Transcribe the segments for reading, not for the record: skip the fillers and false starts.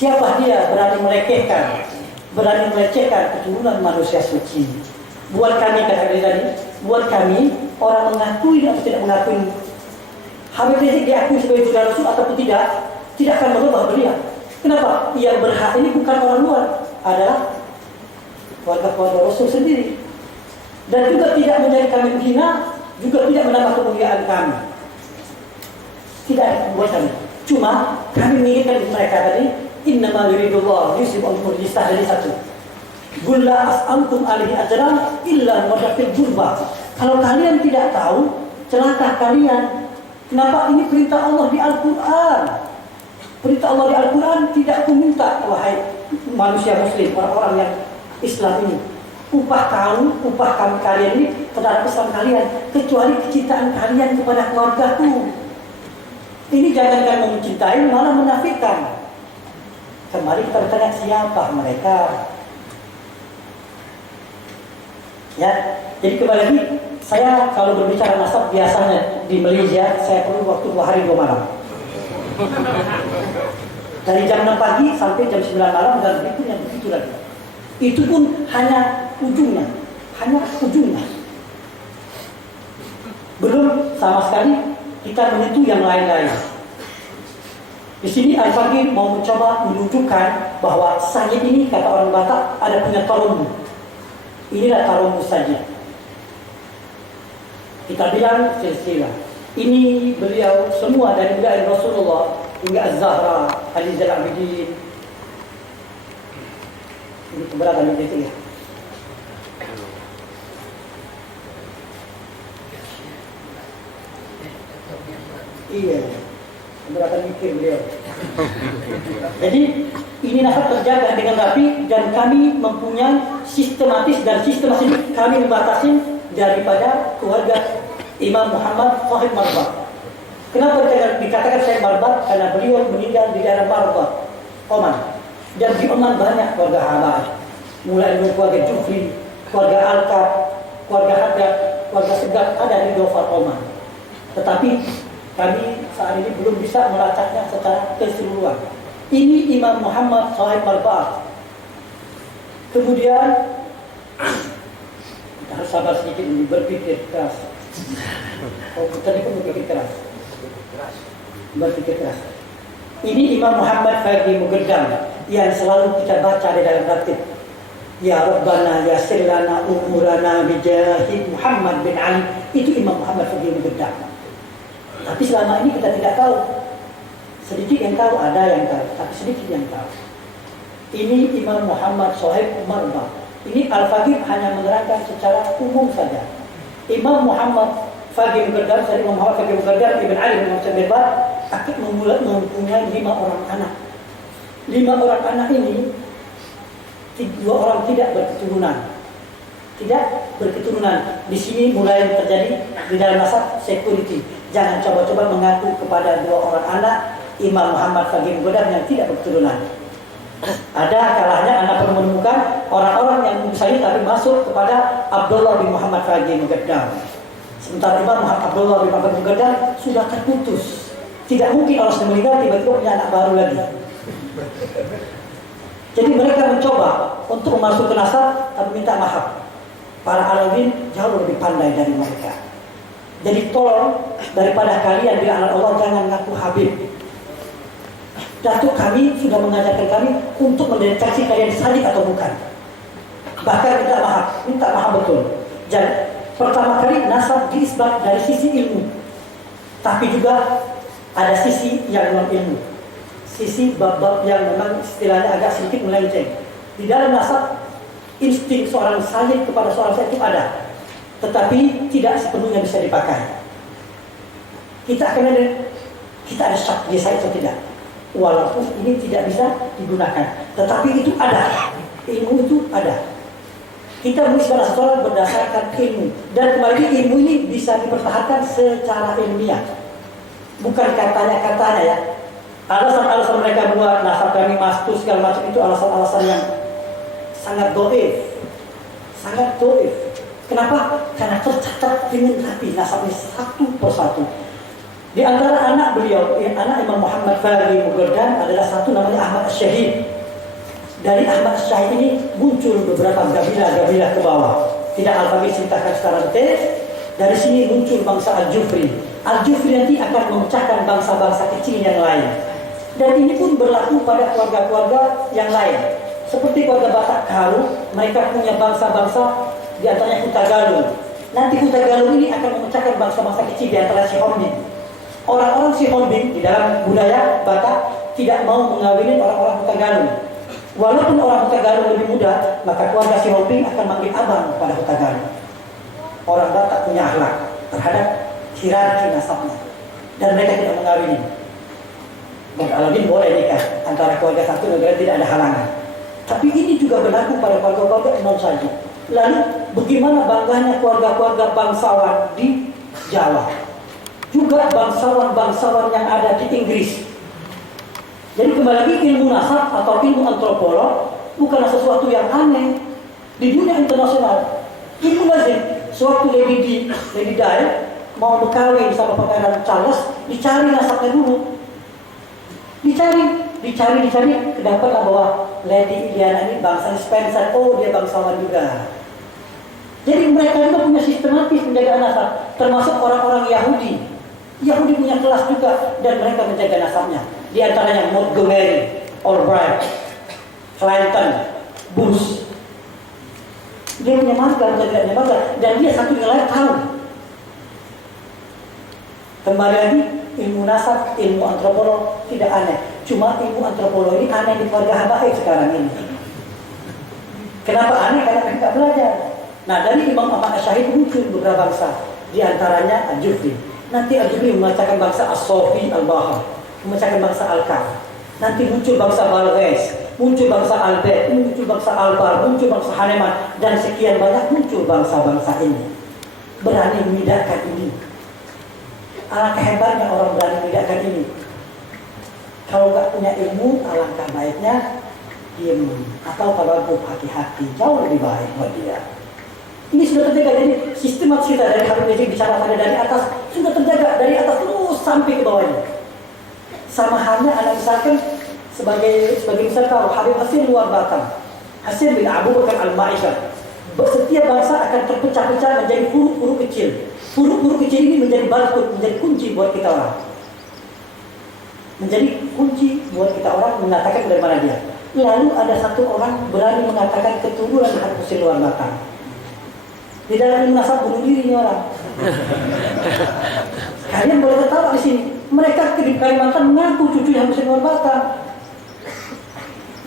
Siapa dia berani melecehkan keturunan manusia suci? Buat kami, kata beliau tadi, buat kami orang mengakui atau tidak mengakui Habib Rizik diakui sebagai junjungan Rasul ataupun tidak akan merubah beliau. Kenapa? Yang berhak ini bukan orang luar, adalah keluarga Rasul sendiri. Dan juga tidak menjadi kami menghina, juga tidak menambah kemuliaan kami. Tidak ada perbuatan. Cuma kami menginginkan mereka tadi, innama yuridullah yusib al-murjistah dari satu. Gulla as'amtum alihi ajran illa wadafil jurba. Kalau kalian tidak tahu, celaka kalian. Kenapa ini perintah Allah di Al-Quran? Perintah Allah di Al-Quran tidak aku minta, wahai manusia muslim, orang-orang yang Islam ini, upah kalian ini terhadap Islam kalian, kecuali kecintaan kalian kepada keluargaku. Ini jangankan mencintai, malah menafikan. Kembali kita bertanya, siapa mereka? Ya, jadi kembali lagi, saya kalau berbicara nasab biasanya di Malaysia, saya perlu waktu 2 hari 2 malam. Dari jam 6 pagi sampai jam 9 malam dan berikutnya begitu lagi. Itu pun hanya ujungnya. Belum sama sekali kita menyentuh yang lain-lain. Di sini Al-Faqih mau mencoba menunjukkan bahwa saya ini, kata orang Batak, ada punya tarumbu. Inilah tarumbu saja. Kita bilang silsilah. Ini beliau semua dari beliau Rasulullah hingga Az-Zahra, Ali Zainal Abidin. Ini keberatan itu ya. Iya, keberatan mikir beliau. Jadi ini nasab terjaga dengan rapi dan kami mempunyai sistematis dan sistematis kami membatasi daripada keluarga Imam Muhammad Sahib Marbat. Kenapa dikatakan Sahib Marbat? Karena beliau meninggal di daerah Marbat, Oman. Dan di Oman banyak keluarga Habash. Mulai dari keluarga Jufri, keluarga Alkaf, keluarga Haddad, keluarga Segaf ada di Dhofar Oman. Tetapi kami saat ini belum bisa melacaknya secara keseluruhan. Ini Imam Muhammad Sahib Marbat. Kemudian kita harus sabar sedikit ini, berpikir keras. Tadi pun berpikir keras. Ini Imam Muhammad Faqih Muqaddam yang selalu kita baca di dalam ratib. Ya Rabbana yassir lana umurana bijahid Muhammad bin Ali. Itu Imam Muhammad Faqih Muqaddam. Tapi selama ini kita tidak tahu. Sedikit yang tahu, ada yang tahu, tapi sedikit yang tahu. Ini Imam Muhammad Sahib Marbat. Ini Al-Faqih hanya menerangkan secara umum saja. Imam Muhammad Faqih Muqaddam, dari Imam Muhammad Faqih Muqaddam Ibn Ali bin Muhammad Marbat akan mempunyai 5 orang anak. 5 orang anak ini, 2 orang tidak berketurunan. Di sini mulai terjadi di dalam nasab security. Jangan coba-coba mengaku kepada 2 orang anak Imam Muhammad Faqih Muqaddam yang tidak berketurunan. Ada kalanya Anda perlu menemukan orang-orang yang misalnya tapi masuk kepada Abdullah bin Muhammad Faqih Muqaddam. Sementara Imam Abdullah bin Muhammad Muqaddam sudah terputus. Tidak mungkin orang sudah meninggal tiba-tiba punya anak baru lagi. Jadi mereka mencoba untuk masuk ke nasab tapi minta maaf. Para alawin jauh lebih pandai dari mereka. Jadi tolong daripada kalian bila anak Allah jangan ngaku Habib. Datuk kami sudah mengajarkan kami untuk mendeteksi kalian sadik atau bukan. Bahkan minta maaf betul. Jadi pertama kali nasab diisbat dari sisi ilmu, tapi juga ada sisi yang non ilmu, sisi bab-bab yang memang istilahnya agak sedikit melenceng. Di dalam nasab insting seorang sayyid kepada seorang sayyid itu ada, tetapi tidak sepenuhnya bisa dipakai. Kita ada syak dia sayyid atau tidak. Walaupun ini tidak bisa digunakan, tetapi itu ada, ilmu itu ada. Kita mengistilahkan seseorang berdasarkan ilmu, dan kembali ilmu ini bisa dipertahankan secara ilmiah, bukan katanya ya. Alasan-alasan mereka buat nasab kami mastus segala macam itu alasan-alasan yang sangat doif. Kenapa? Karena tercatat dengan rapi nasabnya satu persatu. Di antara anak beliau, anak Imam Muhammad Fahri Mughradan adalah satu namanya Ahmad Syahid. Dari Ahmad Syahid ini muncul beberapa kabilah-kabilah ke bawah. Tidak alfabet ceritakan secara detail. Dari sini muncul bangsa Al-Jufri. Al-Jufri nanti akan memecahkan bangsa-bangsa kecil yang lain. Dan ini pun berlaku pada keluarga-keluarga yang lain. Seperti keluarga Batak Karu, mereka punya bangsa-bangsa di antaranya Kuta Galung. Nanti Kuta Galung ini akan memecahkan bangsa-bangsa kecil di antara Sihonding. Orang-orang Sihonding di dalam budaya Batak tidak mau mengawini orang-orang Kuta Galung. Walaupun orang Kuta Galung lebih muda, maka keluarga Sihonding akan manggil abang pada Kuta Galung. Orang Batak punya akhlak terhadap hierarki nasabnya, dan mereka tidak mengawini. Maka Aladin boleh nikah antara keluarga satu negara, tidak ada halangan. Tapi ini juga berlaku pada keluarga-keluarga non saja. Lalu bagaimana bangganya keluarga-keluarga bangsawan di Jawa, juga bangsawan-bangsawan yang ada di Inggris. Jadi kembali lagi, ilmu nasab atau ilmu antropolog bukanlah sesuatu yang aneh di dunia internasional. Ilmu lazim. Sewaktu Lady Di mau berkawin sama Pangeran Charles, dicari nasabnya dulu. Dicari, kedapatlah bahwa Lady Diana ini bangsa Spencer. Oh, dia bangsawan juga. Jadi mereka juga punya sistematis menjaga nasab, termasuk orang-orang Yahudi. Yahudi punya kelas juga, dan mereka menjaga nasabnya. Di antaranya Montgomery, Albright, Clinton, Bush. Dia punya marga, tidak punya marga, dan dia satu yang lain tahu. Kembali lagi, ilmu nasab, ilmu antropolog tidak aneh. Cuma ilmu antropolog ini aneh di keluarga habaib sekarang ini. Kenapa aneh? Karena mereka belajar. Nah, dari Imam Ahmad Syahid muncul beberapa bangsa, di antaranya Al-Jufri. Nanti Al-Jufri memecahkan bangsa As-Sofi Al-Bahar, memecahkan bangsa Al-Kaf. Nanti muncul bangsa Balghes, muncul bangsa Albert, muncul bangsa Albar, muncul bangsa Haneman, dan sekian banyak muncul bangsa-bangsa ini. Berani memindahkan ini. Alangkah hebatnya orang berani memindahkan ini. Kalau nggak punya ilmu, alangkah baiknya diam atau kalau hati-hati, jauh lebih baik buat dia. Ini sudah terjaga, jadi sistematis kita dari Habib Rizik bicara pada dari atas sudah terjaga dari atas terus sampai ke bawahnya. Sama halnya anak misalkan sebagai misal tahu Habib Hasim luar Batam, Hasim bin Abu Bakar Al-Ma'isha. Setiap bangsa akan terpecah-pecah menjadi huruf-huruf kecil. Huruf-huruf kecil ini menjadi barcode, menjadi kunci buat kita orang. Menjadi kunci buat kita orang mengatakan dari mana dia. Lalu ada satu orang berani mengatakan keturunan Habib Hasim luar Batam. Di dalam nasab bunuh diri orang. Kalian boleh ketawa di sini. Mereka di Kalimantan mengaku cucu yang Habib luar Batam.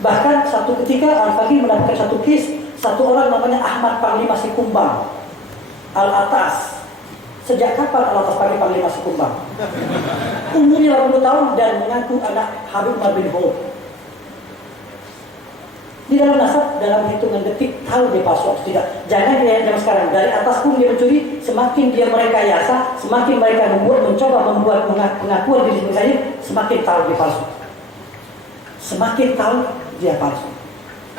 Bahkan satu ketika Al-Faqih mendapatkan satu kes, satu orang namanya Ahmad Panglima Sikumbang Al-Atas. Sejak kapan Al-Atas panggil Panglima Sikumbang? Umurnya 80 tahun dan mengaku anak Habib Umar bin Hud. Di dalam nasab, dalam hitungan detik tahu dia palsu atau tidak. Jangan dia zaman sekarang dari atas pun dia mencuri, semakin dia merekayasa, semakin mereka mencoba membuat pengakuan diri sendiri, semakin tahu dia palsu. Semakin tahu dia palsu.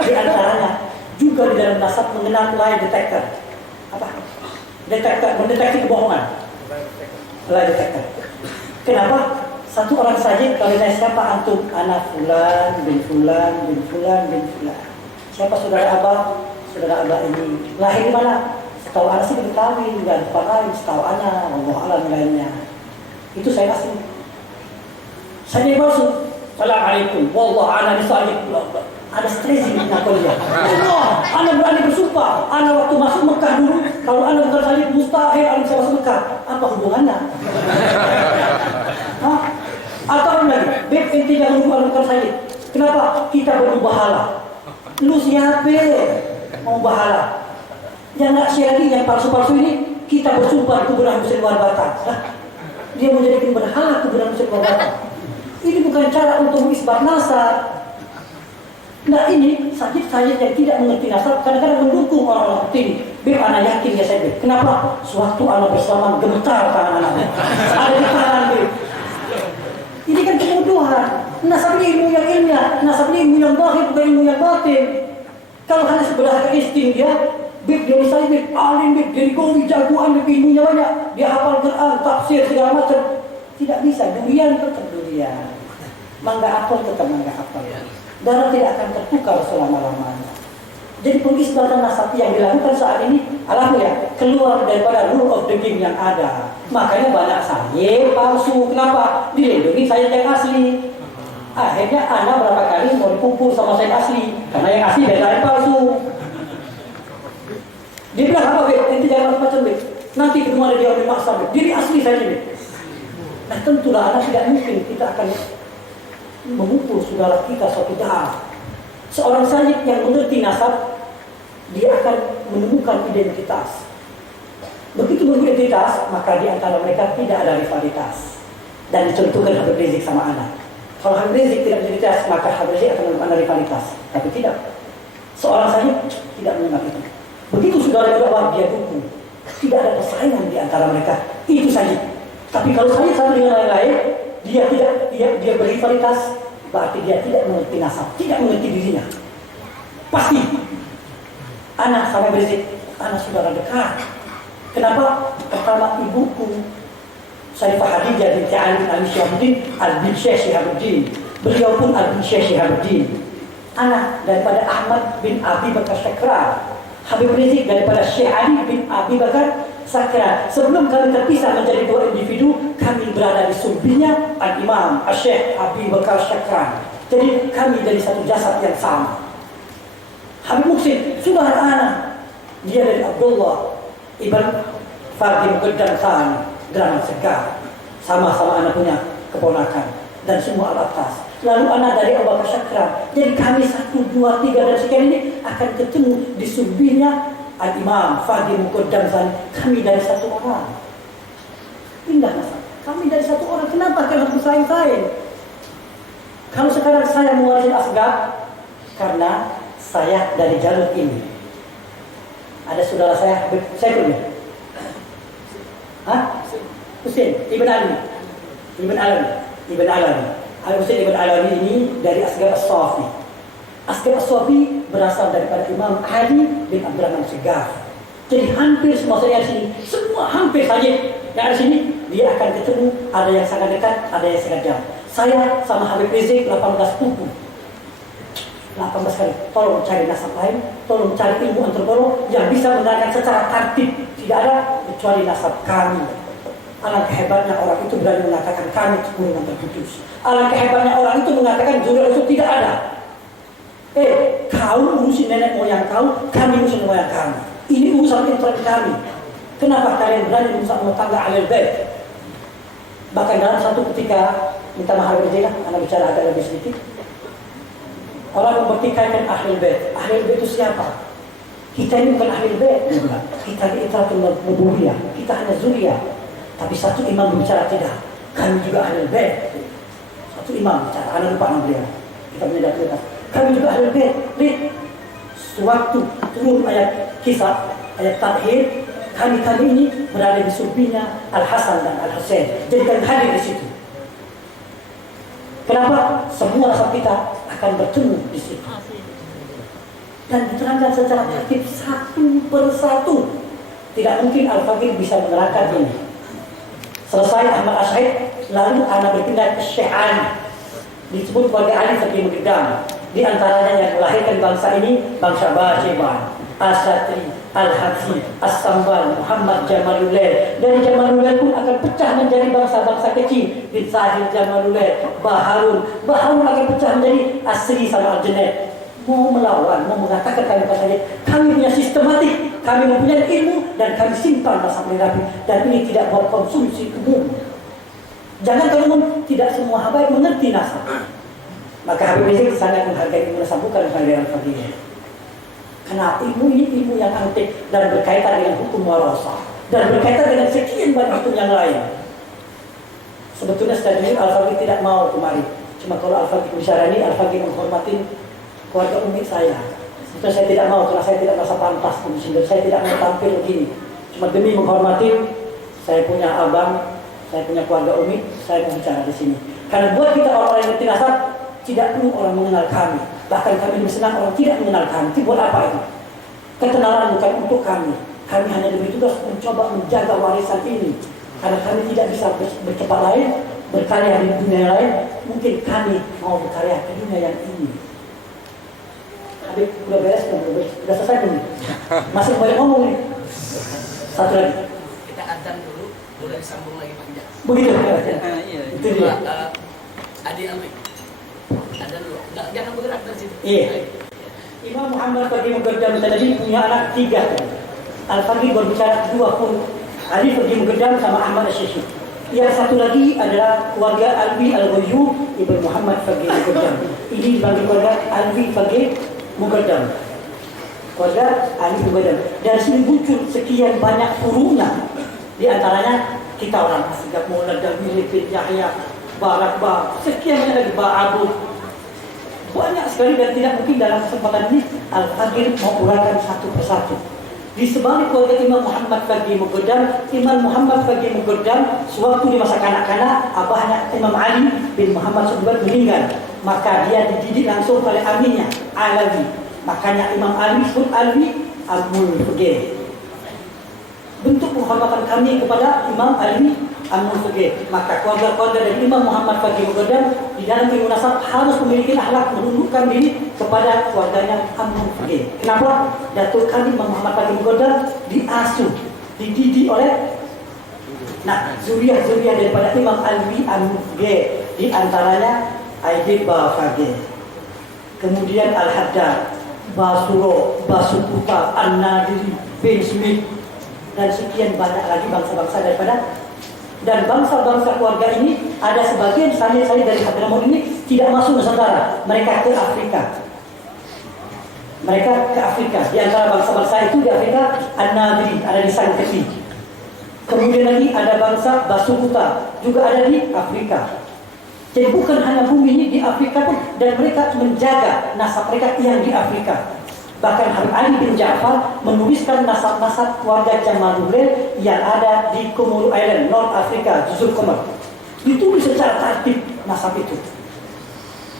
Di antaranya juga di dalam nasab mengenal lie detector. Apa? Mendeteksi kebohongan. Lie detector. Kenapa? Satu orang saja kalau ditanya siapa antum, anak fulan bin fulan bin fulan bin fulan. Siapa saudara abah? Saudara abah ini lahir di mana? Setahu anak sih di Betawi, dan tempat lain. Setahu anak, Allah alam lainnya. Itu saya asli. Saya palsu. Assalamualaikum. Wallah ana disajib. Ada stres ini nakal dia. Allah, ana berani bersumpah. Ana waktu masuk Mekah dulu, kalau ana bukan salib mustahil ana bisa masuk Mekah. Apa hubungannya? Hah? Atau lagi, beb ente jangan lupa bukan salib. Kenapa? Kita berbahala. Lu siapa? Mau bahala? Yang nak share lagi yang palsu-palsu ini, kita bersumpah kuburan Muslim luar Batam. Dia menjadikan berhala kuburan Muslim luar Batam. Ini bukan cara untuk mengisbat nasab. Nah ini sajid-sajid yang tidak mengerti nasab kadang-kadang mendukung orang-orang seperti ini. Beb, anak yakin ya saya beb. Kenapa? Suatu anak bersama gemetar tangan anaknya. Ada di tangan beb. Ini kan kebodohan. Nasab ini ilmu yang ilmiah, nasab ini ilmu yang zahir bukan ilmu yang batin. Kalau hanya sebelah isting dia, beb dia misalnya beb alim beb, jadi gowi jagoan beb ilmunya banyak, dia hafal Quran, tafsir segala macam. Tidak bisa, durian tetap durian, mangga apel tetap mangga apel. Darah tidak akan tertukar selama-lamanya. Jadi pengisbatan nasab yang dilakukan saat ini, alhamdulillah keluar daripada rule of the game yang ada. Makanya banyak saya palsu. Kenapa? Dilindungi saya yang asli. Akhirnya Anda berapa kali mau dipupur sama saya asli, karena yang asli beda yang palsu. Dia bilang apa, Beb? Nanti jangan macam Beb. Nanti ketemu ada dia memaksa, Beb. Diri asli saya ini. Nah tentulah Anda tidak mungkin kita akan mengukur saudara kita suatu darah. Seorang sayyid yang mengerti nasab, dia akan menemukan identitas. Begitu beridentitas, maka di antara mereka tidak ada rivalitas. Dan dicontohkan Habib Rizik sama anak. Kalau Habib Rizik tidak beridentitas, maka Habib Rizik akan menemukan rivalitas. Tapi tidak. Seorang sayyid tidak mengenal itu. Begitu saudara berdakwah, dia dukung. Tidak ada persaingan di antara mereka. Itu sayyid. Tapi kalau sayyid sama dengan yang lain, dia berrivalitas, berarti dia tidak mengerti nasab, tidak mengerti dirinya. Pasti. Anak sama Rizik, anak saudara dekat. Kenapa? Pertama ibuku Syarifah Khadijah binti Ali bin Abi Syihabuddin al-bin Syekh Syihabuddin. Beliau pun al-bin Syekh Syihabuddin. Anak daripada Ahmad bin Abi Bakar Syakran. Habib Rizik daripada Syekh Ali bin Abi Bakar Syakran. Sebelum kami terpisah menjadi dua individu, kami berada di sulbinya Al-Imam Syekh Abi Bakar Syakran. Jadi kami dari satu jasad yang sama. Habib Muksin sudah anak, dia dari Abdullah Ibn Fadil Muqaddam Sani Deraman Segar, sama-sama anak punya keponakan dan semua al-atas. Lalu anak dari Abu Bakar Syakran. Jadi kami 1, 2, 3 dan sekian ini akan ketemu di subinya Al-Imam Fadil Muqaddam Sani. Kami dari satu orang. Indah nasab. Kami dari satu orang. Kenapa kalian bersaing-saing? Kalau sekarang saya mewarisi asgab, karena saya dari jalur ini. Ada saudara saya, saya punya. Hah? Husain Ibn Ali. Ibn Alawi. Al-Husain Ibn Alawi ini dari Asgab As-Safi. Asgab As-Safi berasal daripada Imam Ali bin Abdurrahman Segaf. Jadi hampir semua saya di sini, semua hampir saja yang ada di sini, dia akan ketemu, ada yang sangat dekat, ada yang sangat jauh. Saya sama Habib Rizik 18 pupu. 18 kali. Tolong cari nasab lain, tolong cari ilmu antropolog yang bisa menerangkan secara tertib. Tidak ada kecuali nasab kami. Alangkah hebatnya orang itu berani mengatakan kami keturunan terputus. Alangkah hebatnya orang itu mengatakan zuriat itu tidak ada. Kau urusin nenek moyang kau, kami urusin moyang kami. Ini urusan intern kami. Kenapa kalian berani merusak rumah tangga Ahlul Bait? Bahkan dalam satu ketika, minta maaf saja, anak bicara agak lebih sedikit. Orang mempertikaikan Ahlul Bait. Ahlul Bait itu siapa? Kita ini bukan Ahlul Bait. Kita ini Itratul Nubuwiyah. Kita hanya zuriyah. Tapi satu imam berbicara tidak. Kami juga Ahlul Bait. Satu imam bicara. Anak lupa nama beliau. Kita punya data. Kami juga Ahlul Bait. Lihat. Sewaktu turun ayat kisah, ayat tathir, kami ini berada di sulbinya Al-Hasan dan Al-Husain. Jadi kami hadir di situ. Kenapa? Semua nasab kita akan bertemu di situ. Dan diterangkan secara tertib satu persatu. Tidak mungkin Al-Faqih bisa menerangkan ini. Selesai Ahmad Asy'ari, lalu anak berpindah ke Syekh Ali. Disebut keluarga Ali seperti Muqaddam. Di antaranya yang melahirkan bangsa ini, bangsa Bajiban, Asatri, Al-Habsi, As-Sambal, Muhammad Jamalullail. Dari Jamalullail pun akan pecah menjadi bangsa-bangsa kecil. Bin Sahil Jamalullail, Baharun akan pecah menjadi Asri sama Al-Junaid. Mau melawan, mau mengatakan kami saja. Kami punya sistematik, kami mempunyai ilmu dan kami simpan nasab rapi. Dan ini tidak buat konsumsi umum. Jangan kalau umum, tidak semua habaib mengerti nasab. Maka Habib Rizik sangat menghargai ilmu nasab, bukan menghargai al-faqih. Karena ilmu ini ilmu yang antik dan berkaitan dengan hukum warasah dan berkaitan dengan sekian banyak hukum yang lain. Sebetulnya secara jujur al-faqih tidak mau kemari. Cuma kalau al-faqih bicara ini, al-faqih menghormati keluarga umi saya. Itu saya tidak mau, karena saya tidak merasa pantas di sini. Saya tidak mau tampil begini. Cuma demi menghormati, saya punya abang, saya punya keluarga umi, saya mau bicara di sini. Karena buat kita orang-orang yang ngerti nasab, tidak perlu orang mengenal kami. Bahkan kami lebih senang orang tidak mengenal kami. Itu buat apa itu? Ketenaran bukan untuk kami. Kami hanya diberi tugas mencoba menjaga warisan ini. Karena kami tidak bisa bercepat lain, berkarya di dunia yang lain, mungkin kami mau berkarya di dunia yang ini. Habib, udah beres kan? Udah selesai belum? Masih banyak ngomong nih. Satu lagi. Kita adzan dulu, boleh disambung lagi panjang. Begitu. Iya. Itu dia. Adi Alwi. Adzan dulu. Jangan bergerak dari situ. Iya. Imam Muhammad Faqih Muqaddam tadi punya anak 3 kan. Al-Faqih berbicara 20. Ali Faqih Muqaddam sama Ahmad Asy-Syaikh. Yang satu lagi adalah keluarga Alwi Al-Ghayyub Ibn Muhammad Faqih Muqaddam. Ini dipanggil keluarga Alwi Faqih Muqaddam. Keluarga Ali Muqaddam. Dari sini muncul sekian banyak furu'nya. Di antaranya kita orang Asgaf Maulad Dawili bin Yahya Barak sekian banyak lagi Ba'abud. Banyak sekali dan tidak mungkin dalam kesempatan ini Al-Faqih mau uraikan satu persatu. Di sebalik keluarga Imam Muhammad Faqih Muqaddam, Imam Muhammad Faqih Muqaddam sewaktu di masa kanak-kanak abahnya Imam Ali bin Muhammad Sububan meninggal, maka dia dididik langsung oleh aminnya Alawi. Makanya Imam Ali disebut Alwi Amul Faqih. Bentuk penghormatan kami kepada Imam Ali Amul Faqih. Maka keluarga-keluarga dari Imam Muhammad Faqih Muqaddam di dalam ilmu nasab harus memiliki akhlak menundukkan diri kepada keluarganya Amul Faqih. Kenapa? Datuk kami Imam Muhammad Faqih Muqaddam diasuh, dididik oleh zuriat-zuriat daripada Imam Alwi Amul Faqih, di antaranya Aidib Faqih, kemudian Al-Haddad, Basuro, Basuputa, An-Nadiri, bin Smith, dan sekian banyak lagi bangsa-bangsa daripada. Dan bangsa-bangsa keluarga ini ada sebagian saya dari Hadramaut ini tidak masuk Nusantara, mereka ke Afrika. Di antara bangsa-bangsa itu di Afrika An-Nadiri ada di Sangketi. Kemudian lagi ada bangsa Basuputa juga ada di Afrika. Jadi bukan hanya bumi ini di Afrika pun, dan mereka menjaga nasab mereka yang di Afrika. Bahkan Habib Ali bin Ja'far menuliskan nasab-nasab keluarga Jamaluddin yang ada di Comoro Island, North Africa, Juzul Qamar. Ditulis secara tertib nasab itu.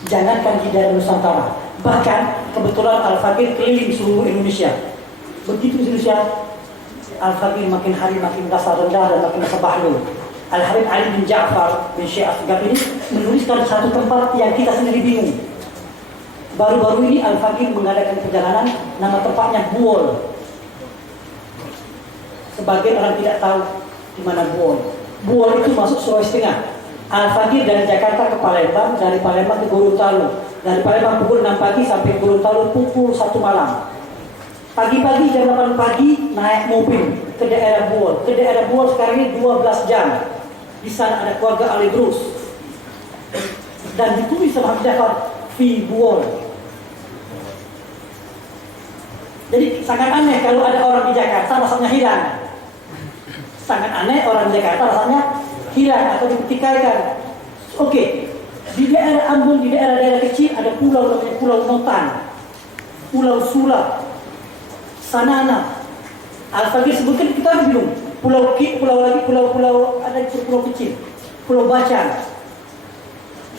Jangankan di daerah Nusantara, bahkan kebetulan Al-Faqih keliling seluruh Indonesia. Begitu Indonesia, Al-Faqih makin hari makin rasa rendah dan makin rasa bahlul. Al-Habib Ali bin Ja'far bin Syekh Asgaf ini menuliskan satu tempat yang kita sendiri bingung. Baru-baru ini Al-Faqih mengadakan perjalanan, nama tempatnya Buol. Sebagian orang tidak tahu di mana Buol. Buol itu masuk Sulawesi Tengah. Al-Faqih dari Jakarta ke Palembang, dari Palembang ke Gorontalo. Dari Palembang pukul 6 pagi sampai Gorontalo pukul 1 malam. Pagi-pagi jam 8 pagi naik mobil ke daerah Buol. Ke daerah Buol sekarang ini 12 jam. Di sana ada keluarga Ali Brus. Dan ditulis sama Habib Ja'far fi Buol. Jadi sangat aneh kalau ada orang di Jakarta rasanya hilang. Sangat aneh orang di Jakarta rasanya hilang atau dipertikaikan. Oke, di daerah Ambon, di daerah-daerah kecil ada pulau namanya Pulau Notan, Pulau Sula, Sanana. Al-Faqih sebutkan kita bingung. Pulau ada pulau kecil, Pulau Bacan.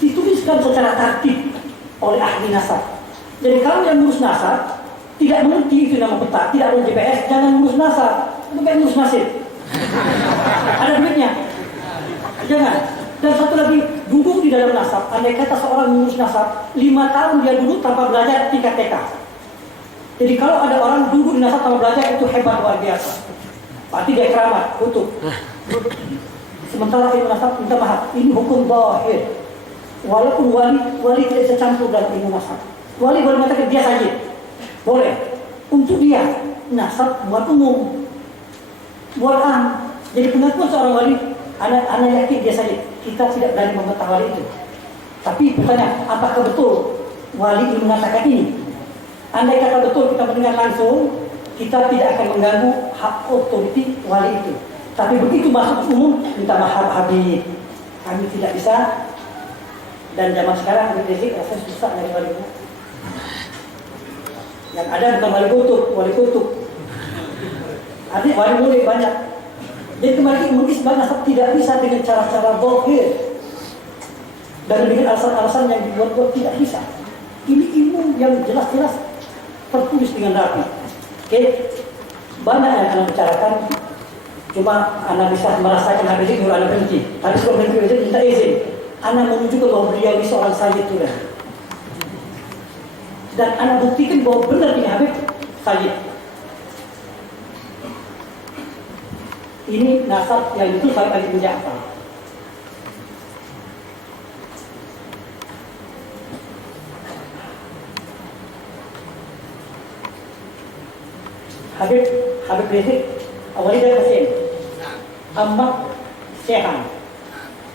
Dituliskan secara tertib oleh ahli nasab. Jadi kalau yang ngurus nasab tidak mengerti itu nama peta, tidak ada GPS, jangan ngurus nasab, bukan ngurus nasib. Ada duitnya, jangan. Dan satu lagi, duduk di dalam nasab. Andai kata seorang mengurus nasab 5 tahun dia duduk tanpa belajar tingkat TK. Jadi kalau ada orang duduk di nasab tanpa belajar, itu hebat luar biasa. Berarti dia keramat, tutup. Sementara ilmu nasab, minta maaf, ini hukum zahir. Walaupun wali tidak bisa campur dalam ilmu nasab. Wali boleh mengatakan dia saja. Boleh. Untuk dia, nasab buat umum, buat am. Jadi pengakuan seorang wali, anak yakin dia saja. Kita tidak berani membantah wali itu. Tapi pertanyaan, apakah betul wali ini mengatakan ini? Andai kata betul kita mendengar langsung, kita tidak akan mengganggu hak otoriti wali itu. Tapi begitu masuk umum, minta maaf Habib, kami tidak bisa. Dan zaman sekarang Habib Rizik rasanya susah dari wali itu. Yang ada bukan wali kutub. Artinya wali boleh banyak. Jadi kembali mengisbah nasab tidak bisa dengan cara-cara zahir dan dengan alasan-alasan yang dibuat-buat, tidak bisa. Ini ilmu yang jelas-jelas tertulis dengan rapi. Oke, banyak yang akan bicarakan. Cuma anak bisa merasakan Habib Rizik baru anak berhenti. Tapi sebelum Habib Rizik minta izin, anak menunjukkan bahwa beliau ini seorang Sayyid Tuhan. Dan anak buktikan bahwa benar ini Habib Sayyid. Ini nasab yang ditulis oleh Ali bin Ja'far. Habib Rizik Walidah Hussein Ahmad Syekhan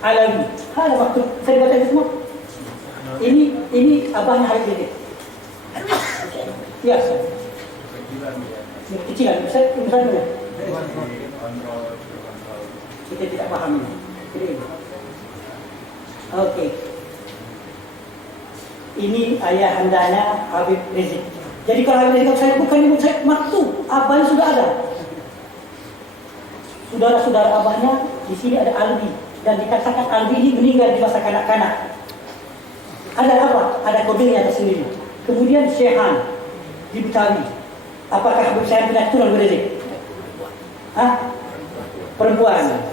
Alawi. Ada maksud saya baca itu semua. Ini abahnya Habib Rizik. Ya, kecilan. Misalnya kita tidak paham. Oke. Ini ayah andanya Habib Rizik. Jadi kalau Habib Rizik saya bukan ibu saya maktub, abahnya sudah ada. Saudara-saudara abahnya di sini ada Albi dan dikatakan Albi ini meninggal di masa kanak-kanak. Ada apa? Ada kodenya tersendiri. Kemudian Syekhan di Betawi. Apakah Habib Syekhan punya keturunan Rizik? Hah? Perempuan.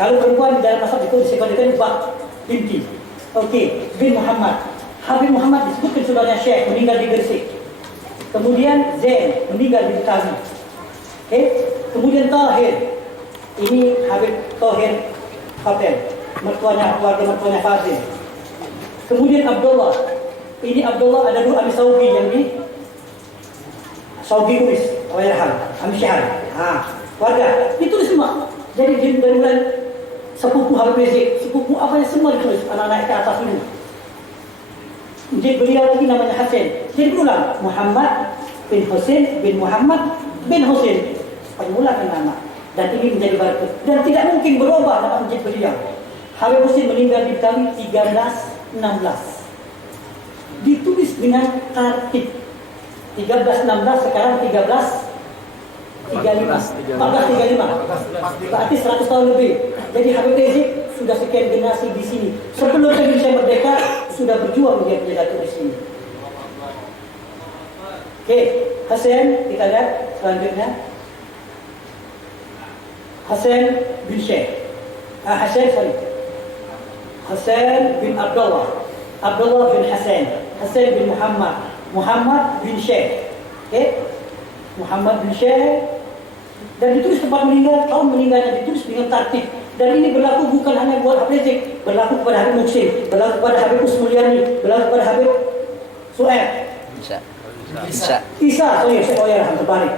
Kalau perempuan di dalam nasab itu disebutkan Bak binti. Oke, bin Muhammad. Habib Muhammad disebutkan saudaranya Syekh meninggal di Gresik. Kemudian Zain meninggal di Betawi. Oke, kemudian Tahir. Ini Habib Tahir Fatel, keluarga mertuanya Fazil. Kemudian Abdullah. Ini Abdullah ada dua Ami Saugi yang di Saugi Uwais, Wayarham, Ami Syahar. Keluarga ditulis semua. Jadi dari mulai sepupu Habib Rizik, sepupu apa yang semua ditulis anak-anak ke atas ini. Jadi beliau lagi namanya Hasan. Jadi berulang Muhammad bin Husain bin Muhammad bin Husain. Pengulangan nama. Dan ini menjadi baru. Dan tidak mungkin berubah nama masjid beliau. Habib Husain meninggal di Betawi 1316. Ditulis dengan tertib. 1316 sekarang 1435. Berarti 100 tahun lebih. Jadi Habib Rizik sudah sekian generasi di sini. Sebelum Indonesia merdeka sudah berjuang menjadi Datuk di sini. Oke, Hasan kita lihat selanjutnya. Hasan bin Syekh. Hasan bin Abdullah bin Hasan bin Muhammad bin Syekh. Oke. Muhammad bin Syekh. Dan ditulis tempat meninggal, tahun meninggalnya ditulis dengan tertib. Dan ini berlaku bukan hanya buat Habib Rizik, berlaku kepada Habib Muksin, berlaku kepada Habib Usmulyani, berlaku kepada Habib Su'aib. Isa, Awayarham terbalik.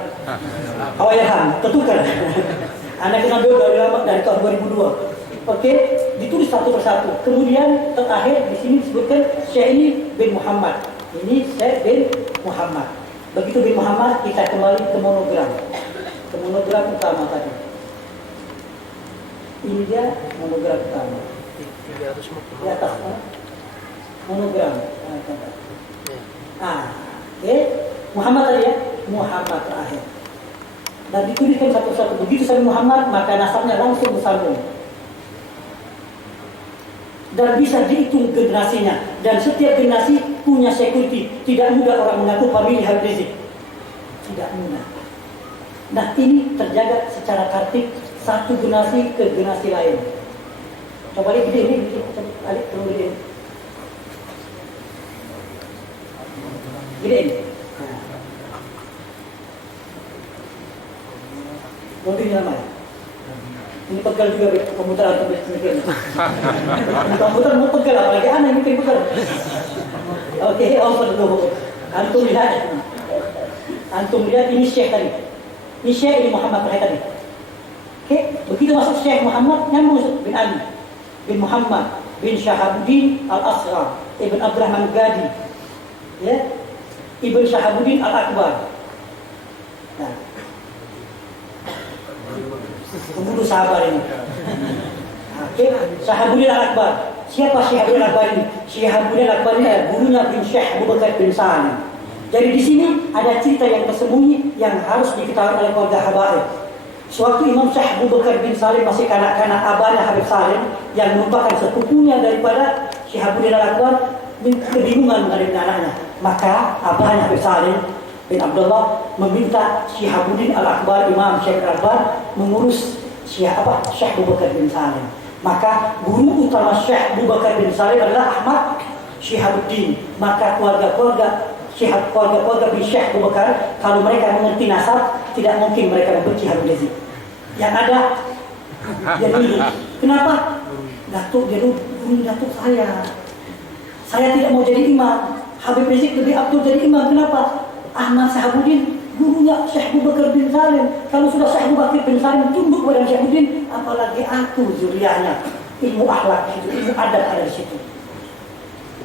Awayarham, tertukar. Anak kita ambil dari lama dari tahun 2002. Oke, ditulis satu persatu. Kemudian terakhir di sini disebutkan Syekh ini bin Muhammad. Ini Syekh bin Muhammad. Begitu bin Muhammad kita kembali ke monogram. Ke monogram utama tadi. Ini dia monogram utama. Di atas monogram. Oke. Muhammad tadi ya. Muhammad terakhir. Dan dituliskan satu-satu. Begitu sampai Muhammad maka nasabnya langsung bersambung. Dan bisa dihitung generasinya. Dan setiap generasi punya security. Tidak mudah orang mengaku famili Habib Rizik. Tidak mudah. Nah ini terjaga secara tertib satu generasi ke generasi lain. Coba lihat ini. Alik perlu gede. Gede ini. Mobilnya ramai. Ini pegal juga komputer atau mikir. Komputer mau pegal apalagi aneh mikir pegal. Oke, over dulu. Antum lihat ini Syekh tadi. Ini Syekh ini Muhammad tadi. Oke, begitu masuk Syekh Muhammad nyambung bin Ali bin Muhammad bin Syahabuddin Al-Asghar Ibn Abdurrahman Ghadi. Ya. Ibn Syahabuddin Al-Akbar. Nah. Pembunuh sahabat ini. Oke, Syahabuddin Al-Akbar. Siapa Syahabuddin Al-Akbar ini? Syahabuddin Al-Akbar ini gurunya bin Syekh Abu Bakar bin Salim. Jadi di sini ada cerita yang tersembunyi yang harus diketahui oleh keluarga Habaib. Sewaktu Imam Syekh Abu Bakar bin Salim masih kanak-kanak, abahnya Habib Salim yang merupakan sepupunya daripada Syahabuddin Al-Akbar kebingungan dari anaknya. Maka abahnya Habib Salim bin Abdullah meminta Syahabuddin Al-Akbar, Imam Syekh Al-Akbar mengurus Syekh Abu Bakar bin Salim. Maka guru utama Syekh Abu Bakar bin Salim adalah Ahmad Syihabuddin. Maka keluarga-keluarga bin Syekh Abu Bakar, kalau mereka mengerti nasab, tidak mungkin mereka membenci Habib Rizik. Yang ada dia dulu. Kenapa? Datuk dia dulu, Datuk saya. Saya tidak mau jadi imam. Habib Rizik lebih abdul jadi imam. Kenapa? Ahmad Syihabuddin gurunya Syekh Abu Bakar bin Salim. Kalau sudah Syekh Abu Bakar bin Salim tunduk kepada Syihabuddin, apalagi aku zuriyahnya. Ilmu akhlak itu, ilmu adab ada di situ.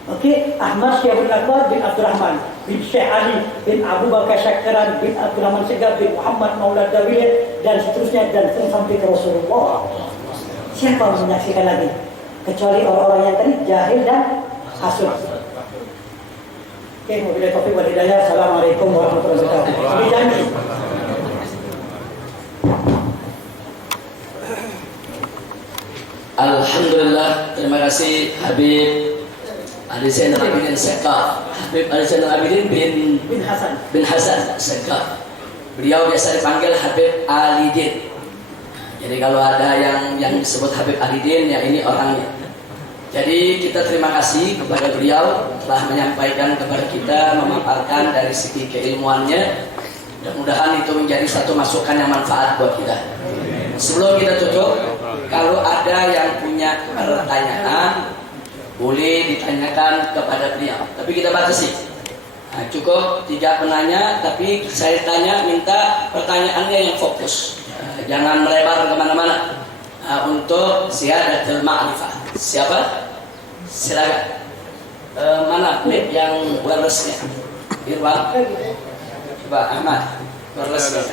Oke, Ahmad Syihabuddin Akbar bin Abdurrahman bin Syekh Ali bin Abu Bakar Syakran bin Abdurrahman Segaf bin Muhammad Maulad Dawiyah dan seterusnya dan sampai ke Rasulullah. Siapa yang menyaksikan lagi? Kecuali orang-orang yang tadi jahil dan hasud. Oke, wabillahi taufiq wal hidayah. Assalamualaikum warahmatullahi wabarakatuh. Janji. Alhamdulillah, terima kasih Habib Ali Zainal Abidin Segaf. Habib Ali Zainal Abidin bin Hasan Segaf. Beliau biasa dipanggil Habib Alidin. Jadi kalau ada yang disebut Habib Alidin, ya ini orangnya. Jadi kita terima kasih kepada beliau telah menyampaikan kepada kita, memaparkan dari segi keilmuannya. Mudah-mudahan itu menjadi satu masukan yang manfaat buat kita. Sebelum kita tutup, kalau ada yang punya pertanyaan, boleh ditanyakan kepada beliau. Tapi kita batasi. Nah, cukup 3 penanya, tapi saya tanya minta pertanyaannya yang fokus. Jangan melebar kemana-mana. Untuk ziyadatul ma'rifah. Siapa? Silakan. Mana mic yang wirelessnya? Irwan. Coba Ahmad. Wirelessnya.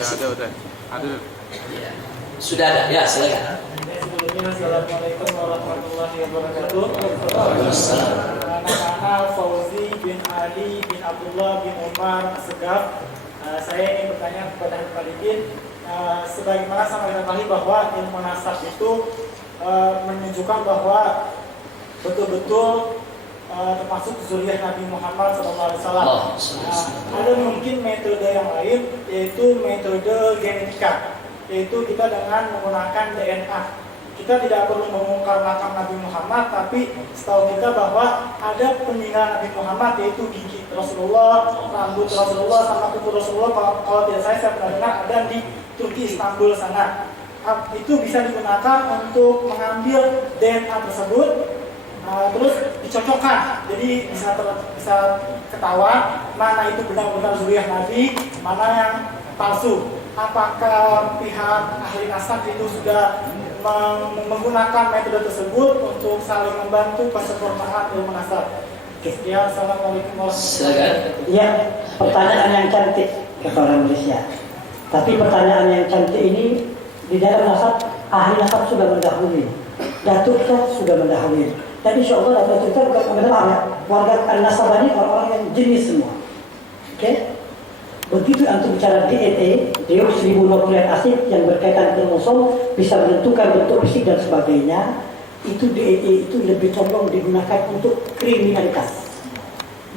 Ada. Ya. Sudah ada. Ya, silakan. Assalamualaikum warahmatullahi wabarakatuh. Nama Fauzi bin Ali bin Abdullah bin Umar Segaf. Saya ingin bertanya kepada Habib Alidin. Sebagaimana sama kita ketahui bahwa ilmu nasab itu menunjukkan bahwa betul-betul termasuk zuriyah Nabi Muhammad SAW. Ada mungkin metode yang lain, yaitu metode genetika, yaitu kita dengan menggunakan DNA. Kita tidak perlu mengungkap makam Nabi Muhammad, tapi setahu kita bahwa ada peninggalan Nabi Muhammad, yaitu gigi Rasulullah, rambut Rasulullah, sama tubuh Rasulullah. Kalau tidak saya pernah dengar ada di Turki, Istanbul sana. Itu bisa digunakan untuk mengambil DNA tersebut, terus dicocokkan. Jadi bisa ketahuan mana itu benar-benar zuriyah Nabi, mana yang palsu. Apakah pihak ahli nasab itu sudah menggunakan metode tersebut untuk saling membantu kesempurnaan ilmu nasab? Ya, assalamualaikum warahmatullahi wabarakatuh. Ya, pertanyaan yang cantik kata orang Malaysia. Tapi pertanyaan yang cantik ini di dalam nasab, ahli nasab sudah mendahului, datuk kita sudah mendahului. Dan insya Allah datuk kita bukan mengenal warga al-nasab ini orang-orang yang jenis semua. Oke? Begitu antum bicara DNA, deoksiribonukleik asid yang berkaitan kromosom bisa menentukan bentuk fisik dan sebagainya, itu DNA itu lebih condong digunakan untuk kriminalitas.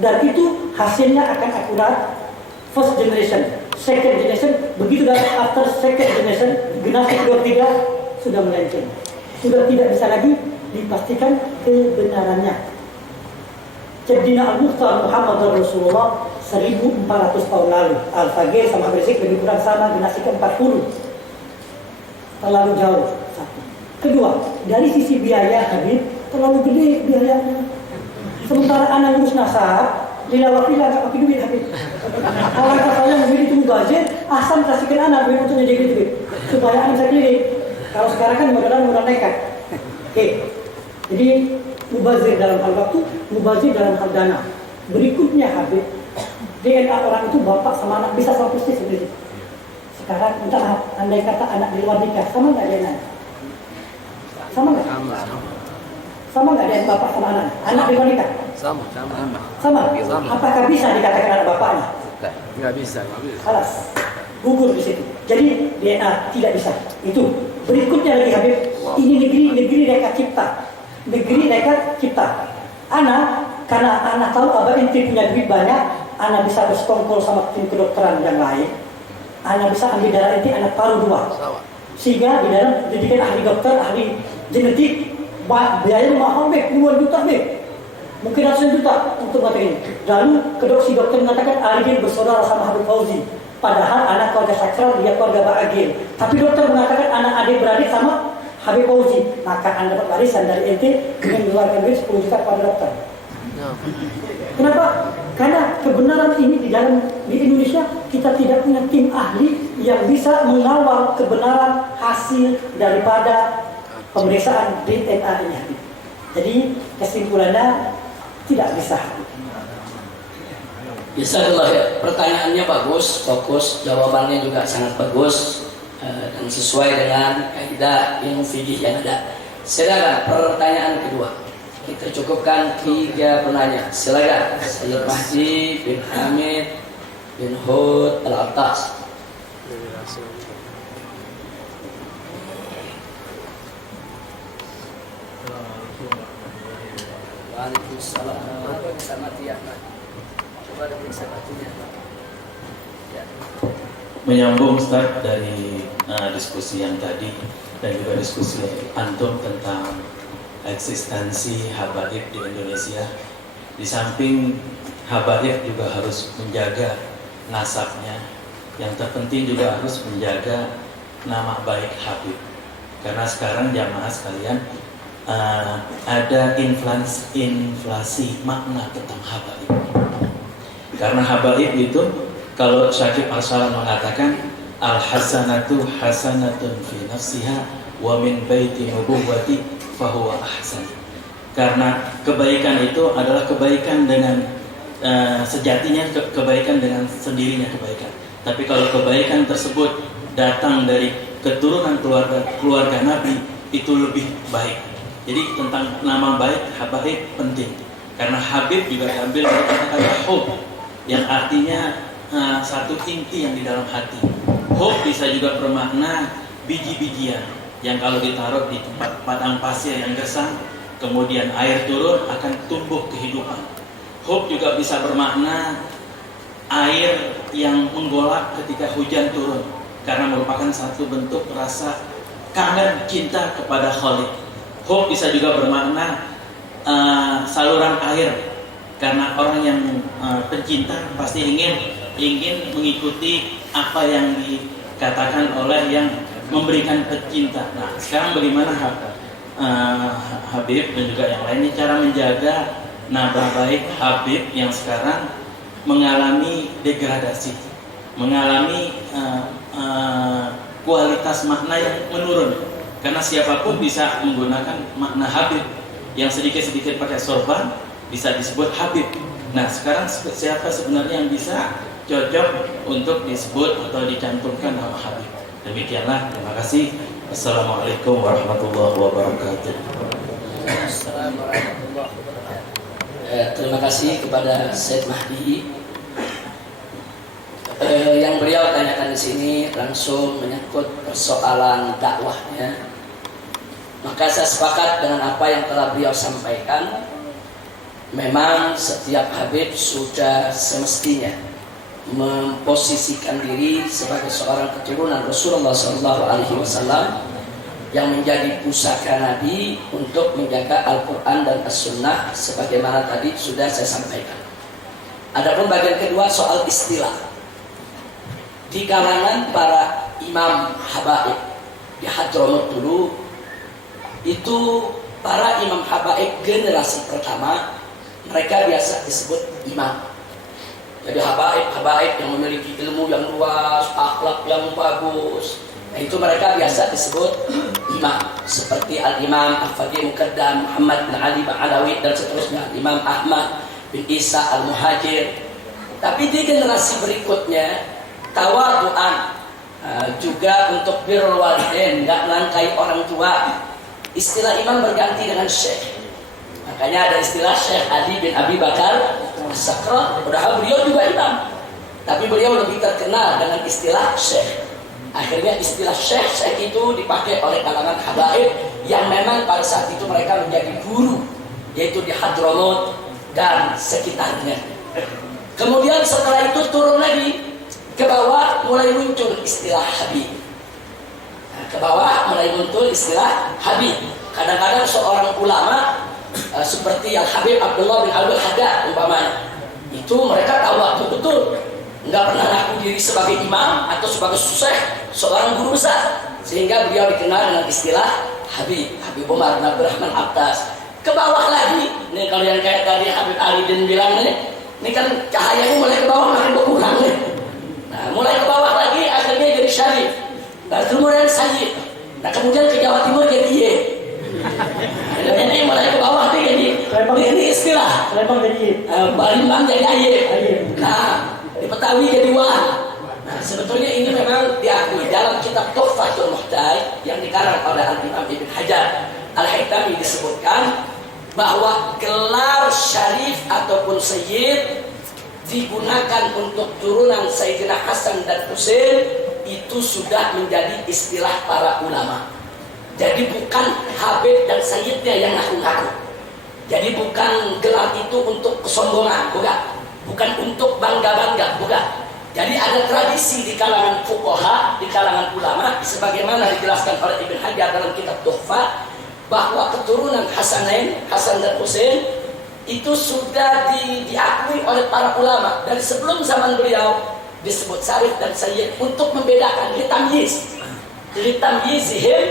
Dan itu hasilnya akan akurat. First generation, second generation, begitu dan after second generation, generasi kedua ketiga sudah melenceng, sudah tidak bisa lagi dipastikan kebenarannya. Sayyidina Al-Mukhtar Muhammad Rasulullah 1400 tahun lalu, Al-Faqih sama Habib lebih kurang sama, generasi ke-40, terlalu jauh. Satu. Kedua, dari sisi biaya Habib terlalu gede biayanya. Sementara anak ngurus nasab dilawakila nggak pakai duit Habib. Orang katanya duit itu mubazir, asal kasihkan anak duit untuk jadi duit supaya anak bisa keliling. Kalau sekarang kan modal nekat. Oke, jadi mubazir dalam hal waktu, mubazir dalam hal dana. Berikutnya Habib, DNA orang itu bapak sama anak bisa sama persis seperti itu. Sekarang entah andai kata anak di luar nikah, sama nggak DNA? Sama nggak? Sama nggak DNA bapak sama anak? Anak di luar nikah? Sama. Apakah bisa dikatakan anak bapaknya? Nggak bisa. Alas, gugur di situ. Jadi DNA tidak bisa. Itu. Berikutnya lagi Habib, ini negeri mereka cipta. Negeri mereka cipta. Anak, karena anak tahu abah inti punya duit banyak, anak bisa bersekongkol sama tim kedokteran yang lain. Anak bisa ambil darah inti, anak paru 2. Sehingga di dalam pendidikan ahli dokter, ahli genetik, biaya mahal puluhan juta mungkin ratusan juta untuk materi. Lalu si dokter mengatakan Arifin bersaudara sama Habib Fauzi, padahal anak keluarga sakral, dia keluarga Ba'agil. Tapi dokter mengatakan anak adik beradik sama Habib Fauzi, maka anda dapat warisan dari ente dengan mengeluarkan duit 10 juta kepada dokter. Kenapa? Karena kebenaran ini di Indonesia kita tidak punya tim ahli yang bisa mengawal kebenaran hasil daripada pemeriksaan DNA ini. Jadi kesimpulannya tidak bisa. Bismillah ya. Pertanyaannya bagus, fokus, jawabannya juga sangat bagus dan sesuai dengan kaidah ilmu fikih yang ada. Silakan pertanyaan kedua. Kita cukupkan 3 penanya. Silakan. Sayyid Mahdi bin Hamid bin Hud Al-Attas. Waalaikumsalam. Bisa mati ya, Pak. Coba bisa matinya. Ya. Menyambung Ustaz dari diskusi yang tadi dan juga diskusi antum tentang eksistensi habaib di Indonesia. Di samping habaib juga harus menjaga nasabnya, yang terpenting juga harus menjaga nama baik Habib. Karena sekarang jamaah sekalian ada inflasi makna tentang habaib. Karena habaib itu, kalau Syakib Al-Salam mengatakan al-hasanatu hasanatun fi nafsiha wa min baiti nubuwwati fahuwa ahsan. Karena kebaikan itu adalah kebaikan dengan sejatinya, kebaikan dengan sendirinya kebaikan. Tapi kalau kebaikan tersebut datang dari keturunan keluarga Nabi, itu lebih baik. Jadi tentang nama baik habaib penting. Karena Habib juga diambil dari kata-kata hub, yang artinya satu inti yang di dalam hati. Hub bisa juga bermakna biji-bijian yang kalau ditaruh di tempat padang pasir yang gersang, kemudian air turun, akan tumbuh kehidupan. Hub juga bisa bermakna air yang menggolak ketika hujan turun, karena merupakan satu bentuk rasa kangen cinta kepada Khalik. Hub bisa juga bermakna saluran air, karena orang yang pencinta pasti ingin mengikuti apa yang dikatakan oleh yang memberikan pecinta. Nah, sekarang bagaimana Habib dan juga yang lainnya cara menjaga nama baik Habib yang sekarang mengalami degradasi, mengalami kualitas makna yang menurun. Karena siapapun bisa menggunakan makna Habib, yang sedikit-sedikit pakai sorban bisa disebut Habib. Nah, sekarang siapa sebenarnya yang bisa cocok untuk disebut atau dicantumkan nama Habib? Demikianlah, terima kasih. Assalamualaikum warahmatullahi wabarakatuh. Assalamualaikum warahmatullahi wabarakatuh. Terima kasih kepada Syed Mahdi. Yang beliau tanyakan di sini langsung menyangkut persoalan dakwahnya. Maka saya sepakat dengan apa yang telah beliau sampaikan. Memang setiap Habib sudah semestinya memposisikan diri sebagai seorang keturunan Rasulullah SAW yang menjadi pusaka Nabi untuk menjaga Al-Quran dan As-Sunnah, sebagaimana tadi sudah saya sampaikan. Adapun bagian kedua soal istilah, di kalangan para imam habaib di Hadramut dulu, itu para imam habaib generasi pertama, mereka biasa disebut imam. Jadi habaib yang memiliki ilmu yang luas, akhlak yang bagus, nah itu mereka biasa disebut imam. Seperti Al-Imam Al-Faqih Muqaddam Muhammad bin Ali Ba'alawi dan seterusnya, Imam Ahmad bin Isa Al-Muhajir. Tapi di generasi berikutnya, tawadu'an, juga untuk birrul walidain, nggak langkai orang tua. Istilah imam berganti dengan syekh. Makanya ada istilah Syekh Ali bin Abi Bakar As-Sakra. Padahal beliau juga imam, tapi beliau lebih terkenal dengan istilah syekh. Akhirnya istilah syekh itu dipakai oleh kalangan habaib yang memang pada saat itu mereka menjadi guru, yaitu di Hadramut dan sekitarnya. Kemudian setelah itu turun lagi ke bawah, mulai muncul istilah Habib. Nah, ke bawah mulai muncul istilah Habib. Kadang-kadang seorang ulama seperti yang Habib Abdullah bin Al-Haddad umpamanya, itu mereka tahu betul, nggak pernah ngaku diri sebagai imam atau sebagai seorang guru besar, sehingga beliau dikenal dengan istilah Habib Umar bin Abdurrahman Abtas. Ke bawah lagi, nih kalau yang kayak tadi Habib Alidin bilang nih, ini kan cahayanya mulai ke bawah makin berkurang nih. Nah, mulai ke bawah lagi akhirnya jadi Syarif, lalu kemudian Sayyid. Nah, kemudian ke Jawa Timur jadi Ye. Ini mulai ke bawah nih jadi ini istilah. Lembang jadi Balimbang jadi Aye. Nah, di Betawi jadi Wan. Nah, sebetulnya ini memang diakui dalam kitab Tuhfatul Muhtaj yang dikarang oleh Al-Imam Ibn Hajar Al-Haytami disebutkan bahwa gelar Syarif ataupun Sayyid digunakan untuk turunan Sayyidina Hasan dan Husain itu sudah menjadi istilah para ulama. Jadi bukan Habib dan Sayyidnya yang ngaku-ngaku. Jadi bukan gelar itu untuk kesombongan, bukan untuk bangga-bangga, bukan. Jadi ada tradisi di kalangan fuqaha, di kalangan ulama, sebagaimana dijelaskan oleh Ibn Hajar dalam kitab Tuhfah, bahwa keturunan Hasanain, Hasan dan Husain itu sudah diakui oleh para ulama dari sebelum zaman beliau disebut Syarif dan Sayyid untuk membedakan litamyizihim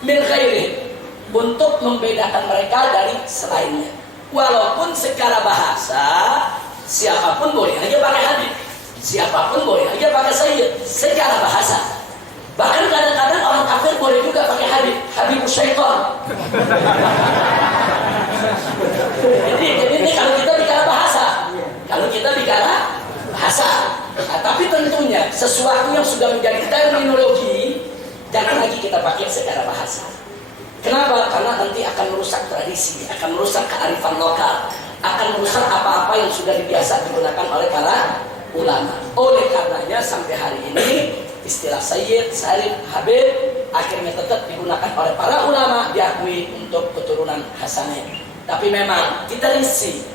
min ghairihim, untuk membedakan mereka dari selainnya. Walaupun secara bahasa siapapun boleh aja pakai Habib, siapapun boleh aja pakai Sayyid secara bahasa. Bahkan kadang-kadang orang kafir boleh juga pakai Habib Syaitan. Jadi ini kalau kita bicara bahasa, Nah, tapi tentunya sesuatu yang sudah menjadi terminologi jangan lagi kita pakai secara bahasa. Kenapa? Karena nanti akan merusak tradisi, akan merusak kearifan lokal, akan merusak apa-apa yang sudah biasa digunakan oleh para ulama. Oleh karenanya sampai hari ini istilah Sayyid, Syarif, Habib akhirnya tetap digunakan oleh para ulama, diakui untuk keturunan Hasanin. Tapi memang kita risih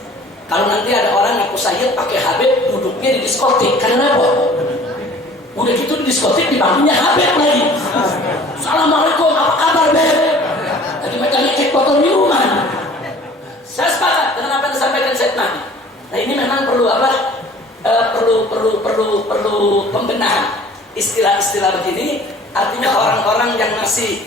kalau nanti ada orang ngaku Sayyid pakai Habib duduknya di diskotik. Kenapa? Udah gitu di diskotik dipanggilnya Habib lagi. Assalamualaikum, apa kabar Beb? Tadi macam ngecek botol minuman. Saya sepakat dengan apa yang disampaikan Syed Mahdi. Nah ini memang perlu apa? Perlu pembenahan istilah-istilah begini. Artinya orang-orang yang masih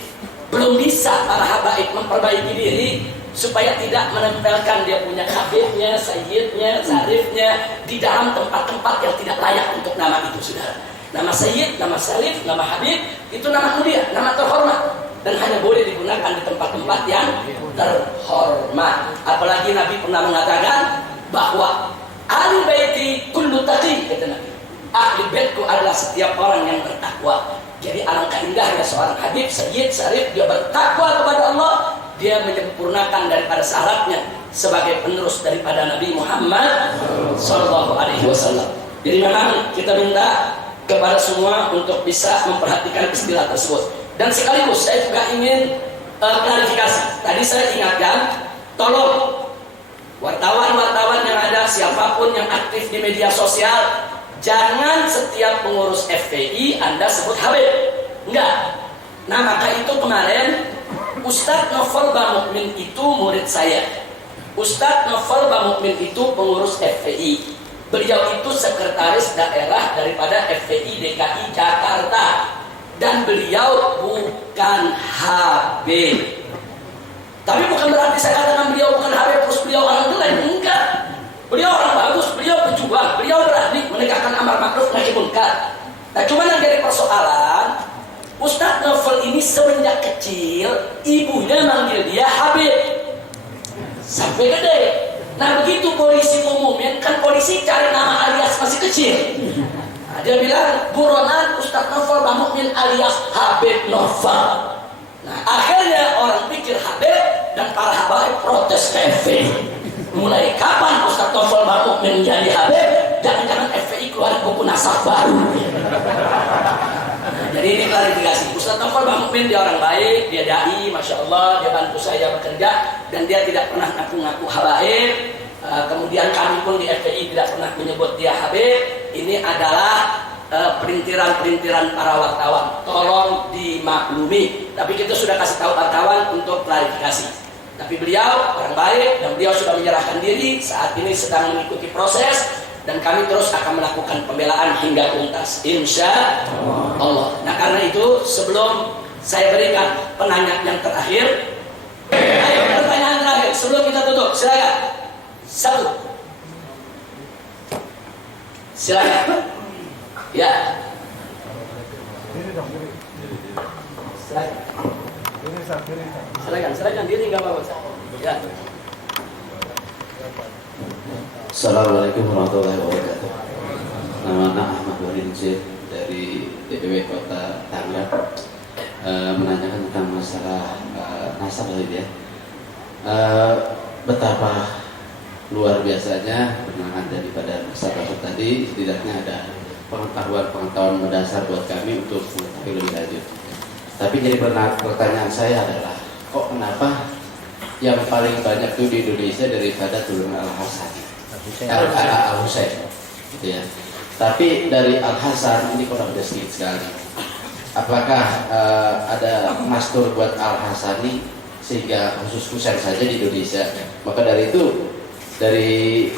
belum bisa para habaib memperbaiki diri supaya tidak menempelkan dia punya habibnya, sayyidnya, syarifnya di dalam tempat-tempat yang tidak layak untuk nama itu, saudara. Nama sayyid, nama syarif, nama habib itu nama mulia, nama terhormat dan hanya boleh digunakan di tempat-tempat yang terhormat. Apalagi Nabi pernah mengatakan bahwa ahli baiti kullu taqi, kata Nabi. Ahli baitku adalah setiap orang yang bertakwa. Jadi alangkah indahnya seorang habib, sayyid, syarif, dia bertakwa kepada Allah, dia menyempurnakan daripada syaratnya sebagai penerus daripada Nabi Muhammad SAW. Jadi memang kita minta kepada semua untuk bisa memperhatikan istilah tersebut. Dan sekaligus saya juga ingin klarifikasi. Tadi saya ingatkan, tolong wartawan-wartawan yang ada, siapapun yang aktif di media sosial, jangan setiap pengurus FPI Anda sebut Habib. Enggak. Nah maka itu kemarin Ustadz Novel Bamukmin itu murid saya. Ustadz Novel Bamukmin itu pengurus FPI. Beliau itu sekretaris daerah daripada FPI DKI Jakarta. Dan beliau bukan Habib. Tapi bukan berarti saya katakan beliau bukan Habib terus beliau orang jelek. Enggak. Beliau orang bagus, beliau pejuang, beliau berani menegakkan amar ma'ruf nahi munkar. Nah, cuma yang jadi persoalan, Ustadz Novel ini semenjak kecil ibunya manggil dia Habib sampai gede. Nah, begitu polisi umumin, kan polisi cari nama alias masih kecil. Nah, dia bilang buronan Ustadz Novel Bamukmin alias Habib Novel. Nah, akhirnya orang pikir Habib dan para habaib protes ke FPI. Mulai kapan Ustadz Novel Bamukmin menjadi Habib? Jangan-jangan FPI keluar buku nasab baru. Nah, jadi ini klarifikasi. Ustadz Novel Bamukmin dia orang baik, dia dai, masya Allah, dia bantu saya bekerja dan dia tidak pernah ngaku-ngaku habaib. Kemudian kami pun di FPI tidak pernah menyebut dia Habib. Ini adalah perintiran-perintiran para wartawan. Tolong dimaklumi. Tapi kita sudah kasih tahu wartawan untuk klarifikasi. Tapi beliau orang baik dan beliau sudah menyerahkan diri. Saat ini sedang mengikuti proses dan kami terus akan melakukan pembelaan hingga tuntas, insya Allah. Nah karena itu sebelum saya berikan penanya yang terakhir, ayo pertanyaan terakhir sebelum kita tutup, silakan. Satu, silakan. Ya. Silakan diri nggak apa-apa. Ya. Assalamualaikum warahmatullahi wabarakatuh. Nama Ahmad Walid dari DPW Kota Tangerang, menanyakan tentang masalah nasab tadi ya. Betapa luar biasanya penanganan daripada nasab tadi, setidaknya ada pengetahuan mendasar buat kami untuk mengetahui lebih lanjut. Tapi jadi pertanyaan saya adalah, kok kenapa yang paling banyak itu di Indonesia daripada turunan Al-Hasan? Al-Husain, gitu ya. Tapi dari Al-Hasan ini kurang sedikit sekali. Apakah ada mastur buat Al-Hasani sehingga khusus Husain saja di Indonesia? Maka dari itu, dari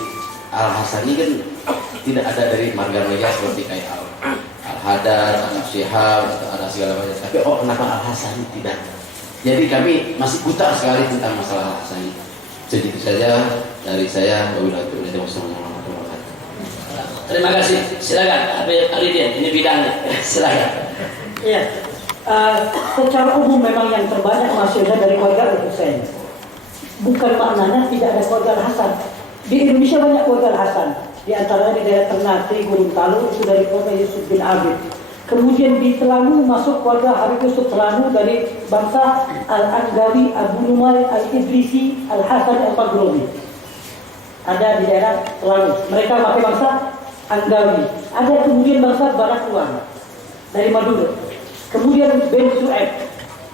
Al-Hasani kan tidak ada dari marga-marga seperti kayak Al-Hadar, Al-Syihab, atau ada segala macam. Tapi kenapa Al-Hasani tidak? Jadi kami masih buta sekali tentang masalah Al-Hasani. Segitu saja dari saya. Wassalamualaikum warahmatullahi wabarakatuh. Terima kasih. Silakan Habib Alidin, ini bidangnya. Silakan. Iya. Secara umum memang yang terbanyak masyhurnya dari keluarga Al-Husain. Bukan maknanya tidak ada keluarga Al-Hasan. Di Indonesia banyak keluarga Al-Hasan. Di antaranya di daerah Ternate, Gorontalo itu dari keluarga Yusuf bin Abid. Kemudian di Telangu masuk keluarga Habib Yusuf Telangu dari bangsa Al-Anggawi, Abu Numair, Al-Idrisi, Al-Hasan, Al-Maghribi. Ada di daerah Telangu. Mereka pakai bangsa Anggawi. Ada kemudian bangsa Barakuan dari Madura. Kemudian Ben Su'eb,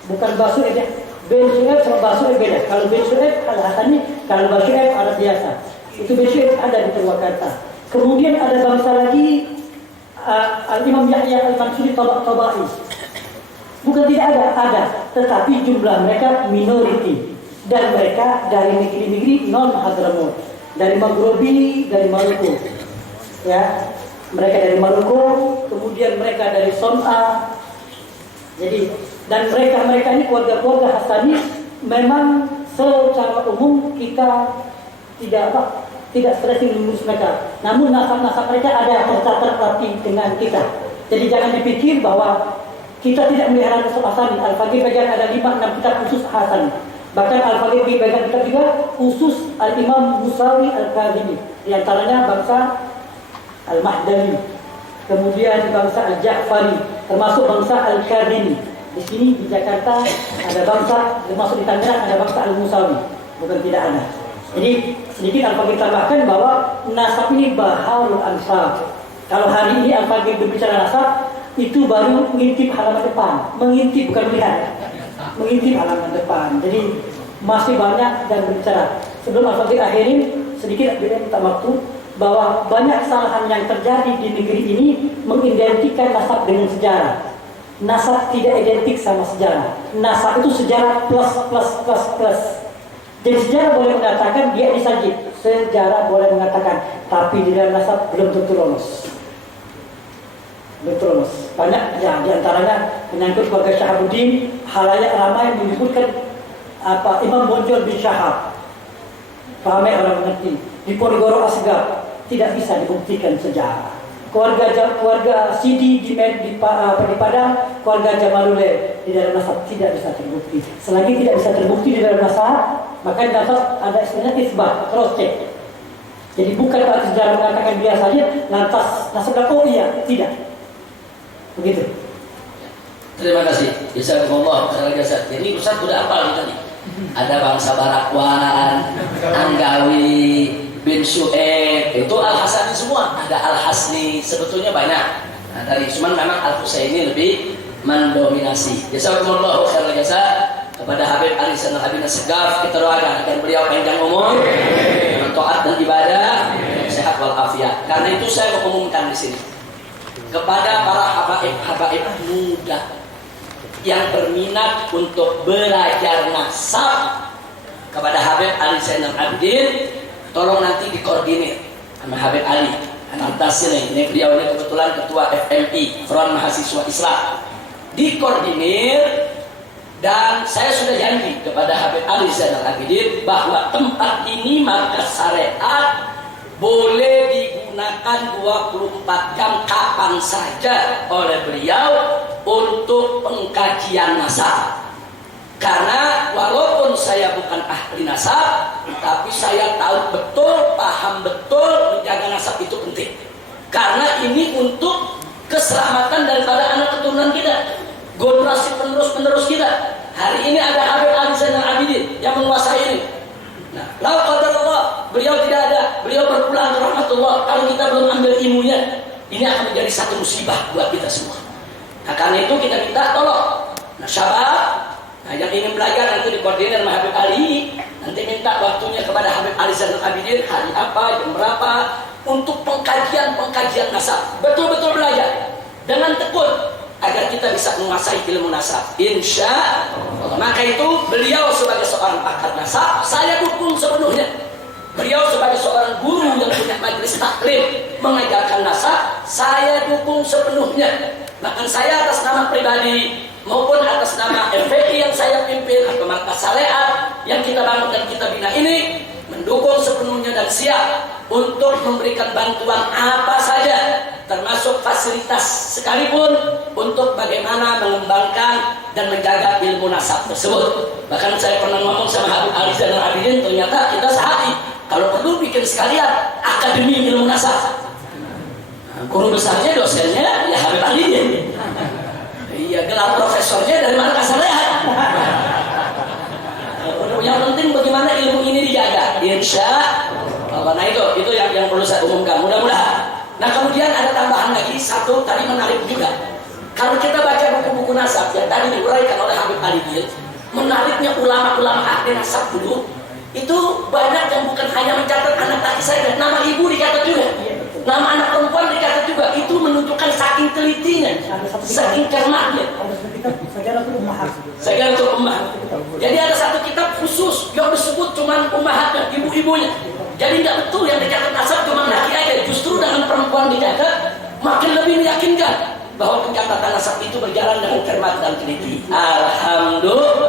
bukan Basu'eb ya. Ben Su'eb sama Basu'eb beda. Kalau Ben Su'eb Al-Hasani, kalau Basu'eb Arab biasa. Itu Ben Su'eb ada di Purwakarta. Kemudian ada bangsa lagi Al-Imam Yahya Al-Mansuri Tabai. Bukan tidak ada, tetapi jumlah mereka minoriti dan mereka dari negeri-negeri non Hadramut, dari Maghribi, dari Maroko. Ya, mereka dari Maroko, kemudian mereka dari Son'a. Jadi dan mereka ini keluarga-keluarga Hasani memang secara umum kita tidak stressing mengurus mereka. Namun nasab-nasab mereka ada tercatat rapi dengan kita. Jadi jangan dipikir bahwa kita tidak melihara nasab Hasani. Al-Faqih bagian ada 5-6 kitab khusus Hasani. Bahkan Al-Faqih bagian kitab juga khusus Al-Imam Musawi Al-Kadhimi. Di antaranya bangsa Al-Mahdani, kemudian bangsa Al-Ja'fari, termasuk bangsa Al-Kadhimi. Di sini di Jakarta ada bangsa, termasuk di Tangerang ada bangsa Al-Musawi. Bukan tidak ada. Jadi sedikit Al-Faqih tambahkan bahwa nasab ini baharul ansab. Kalau hari ini Al-Faqih berbicara nasab, itu baru mengintip halaman depan. Mengintip bukan melihat. Mengintip halaman depan. Jadi masih banyak dan berbicara. Sebelum Al-Faqih akhirin, sedikit beliau minta waktu bahwa banyak kesalahan yang terjadi di negeri ini mengidentikan nasab dengan sejarah. Nasab tidak identik sama sejarah. Nasab itu sejarah plus. Jadi sejarah boleh mengatakan dia disajid, sejarah boleh mengatakan, tapi di dalam nasab belum tentu lolos. Banyak ya, diantaranya menyangkut keluarga Syahabuddin, halayak ramai menyebutkan Imam Bonjol bin Syahab. Ramai orang mengerti. Di Ponegoro Asgaf tidak bisa dibuktikan sejarah. Keluarga Sidi di Padang, keluarga Jamaluddin di dalam nasab tidak bisa terbukti. Selagi tidak bisa terbukti di dalam nasab, maka nasab ada istilahnya isbat, cross check. Jadi bukan berarti sejarah mengatakan dia saja, lantas nasab iya, tidak. Begitu. Terima kasih. Jazakumullah khairan jazaa. Jadi Ustaz sudah hafal tadi. Ada bangsa Barakuan, Anggawi, bin Su'eb, itu Al-Hasani semua. Ada Al-Hasni, sebetulnya banyak. Nah, dari cuman memang Al-Husaini lebih mendominasi. Jazakumullah khairan jazaa kepada Habib Ali Sanal Habib Segaf, kita doakan agar beliau panjang umur, taat dan ibadah, sehat walafiat. Karena itu saya mengumumkan di sini. kepada para habaib muda yang berminat untuk belajar nasab kepada Habib Ali Zainal Abidin, tolong nanti dikoordinir sama Habib Ali Anantas ini beliau ini kebetulan ketua FMI, Front Mahasiswa Islam, dikoordinir. Dan saya sudah janji kepada Habib Ali Zainal Abidin bahwa tempat ini markas syariat boleh digunakan 24 jam kapan saja oleh beliau untuk pengkajian nasab. Karena walaupun saya bukan ahli nasab, tapi saya tahu betul, paham betul menjaga nasab itu penting. Karena ini untuk keselamatan daripada anak keturunan kita, generasi penerus kita. Hari ini ada Habib Ali Zainal Abidin yang menguasai ini. Nah, lau qadarullah, beliau tidak ada, beliau berpulang ke rahmatullah. Kalau kita belum ambil ilmunya, ini akan menjadi satu musibah buat kita semua. Nah, karena itu kita minta tolong. Nah, syabab, yang ingin belajar nanti dikoordinir sama Habib Ali, nanti minta waktunya kepada Habib Ali Zainal Abidin, hari apa, jam berapa, untuk pengkajian nasab. Betul-betul belajar dengan tekun agar kita bisa menguasai ilmu nasab. Insya Allah. Maka itu beliau sebagai seorang pakar nasab, saya dukung sepenuhnya. Beliau sebagai seorang guru yang punya majelis taklim mengajarkan nasab, saya dukung sepenuhnya. Bahkan saya atas nama pribadi maupun atas nama FPI yang saya pimpin atau markas syariat yang kita bangun dan kita bina ini, mendukung sepenuhnya dan siap untuk memberikan bantuan apa saja, termasuk fasilitas sekalipun, untuk bagaimana mengembangkan dan menjaga ilmu nasab tersebut. Bahkan saya pernah ngomong sama Habib Ali Zainal Abidin, ternyata kita sehati kalau perlu bikin sekalian akademi ilmu nasab. Guru besarnya, dosennya ya Habib Ali. Iya, gelar profesornya dari markas syariat. Yang penting bagaimana ilmu ini dijaga. Insya Allah. Nah itu yang perlu saya umumkan. Mudah-mudahan. Nah kemudian ada tambahan lagi satu tadi menarik juga. Kalau kita baca buku-buku nasab yang tadi diuraikan oleh Habib Ali, menariknya ulama-ulama ahli nasab dulu itu banyak yang bukan hanya mencatat anak laki saya, nama ibu dicatat juga, nama anak perempuan dicatat juga. Itu menunjukkan saking telitinya, saking cermatnya. Sajaratul Ummah. Jadi ada satu kitab khusus yang disebut cuma ummahatnya, ibu-ibunya. Jadi tidak betul yang dicatat nasab cuma laki aja. Justru dengan perempuan dicatat makin lebih meyakinkan bahwa pencatatan nasab itu berjalan dengan cermat dan teliti. Alhamdulillah.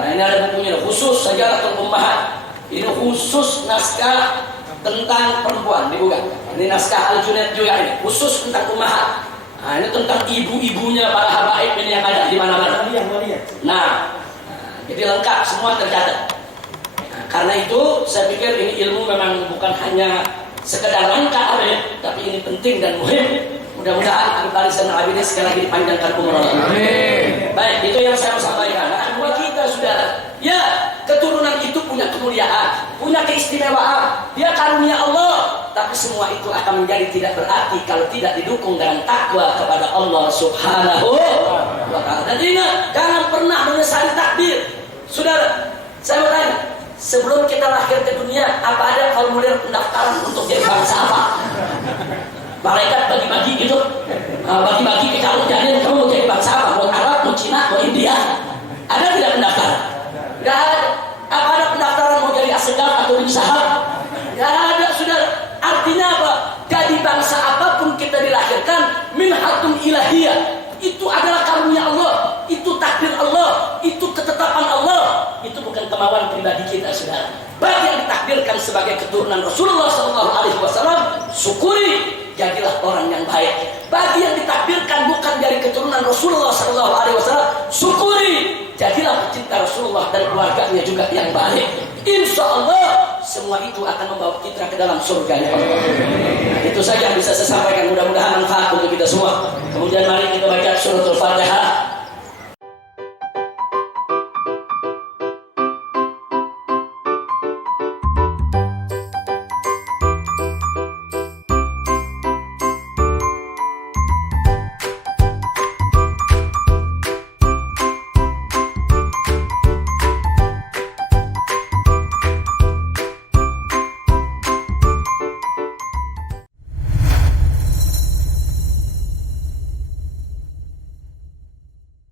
Nah ini ada bukunya khusus Sajaratul Ummahat. Ini khusus naskah tentang perempuan, dibuka. Ini naskah Al-Junaid juga ini, khusus tentang ummahat. Nah, ini tentang ibu-ibunya para habaib ini yang ada di mana-mana. Nah, jadi lengkap semua tercatat. Nah, karena itu saya pikir ini ilmu memang bukan hanya sekedar langka, tapi ini penting dan muhim. Mudah-mudahan Habib Ali Zainal Abidin sekali lagi dipanjangkan umurnya. Amin. Baik, itu yang saya mau sampaikan. Nah, buat kita saudara, ya keturunan itu punya kemuliaan, punya keistimewaan. Dia karunia Allah. Tapi semua itu akan menjadi tidak berarti kalau tidak didukung dengan takwa kepada Allah Subhanahu wa ta'ala. Dan ingat, jangan pernah menyesali takdir. Saudara, saya mau tanya, sebelum kita lahir ke dunia, apa ada formulir pendaftaran untuk jadi bangsa apa? Malaikat bagi-bagi gitu, bagi-bagi ke kamu janin, kamu mau jadi bangsa apa? Mau Arab, mau Cina, mau India? Ada tidak pendaftaran? Tidak ada. Apa ada pendaftaran mau jadi asegaf atau bin sahab? Tidak ada, saudara. Artinya apa? Jadi bangsa apapun kita dilahirkan, minhatun ilahiyah. Itu adalah karunia Allah, itu takdir Allah, itu ketetapan Allah. Itu bukan kemauan pribadi kita, saudara. Bagi yang ditakdirkan sebagai keturunan Rasulullah SAW, syukuri, jadilah orang yang baik. Bagi yang ditakdirkan bukan dari keturunan Rasulullah SAW, syukuri, jadilah pecinta Rasulullah dan keluarganya juga yang baik. Insya Allah semua itu akan membawa kita ke dalam surganya Allah. Itu saja yang bisa saya sampaikan. Mudah-mudahan manfaat untuk kita semua. Kemudian mari kita baca suratul Fatihah.